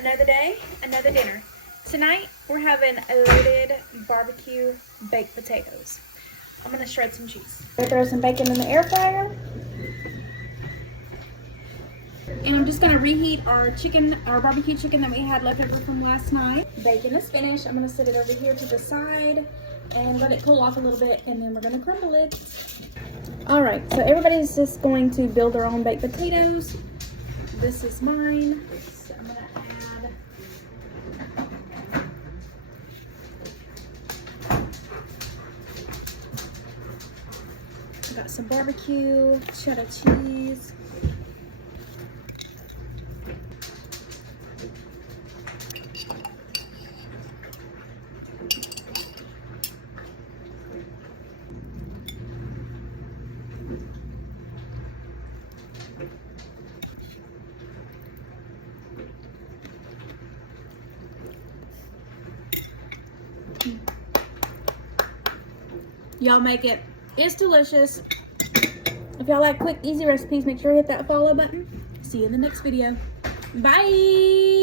Another day, another dinner. Tonight, we're having loaded barbecue baked potatoes. I'm gonna shred some cheese. I'm gonna throw some bacon in the air fryer. And I'm just gonna reheat our barbecue chicken that we had left over from last night. Bacon is finished. I'm gonna set it over here to the side and let it cool off a little bit, and then we're gonna crumble it. All right, so everybody's just going to build their own baked potatoes. This is mine. So I'm gonna add, got some barbecue, cheddar cheese. Y'all make it. It's delicious. If y'all like quick, easy recipes, make sure to hit that follow button. See you in the next video. Bye.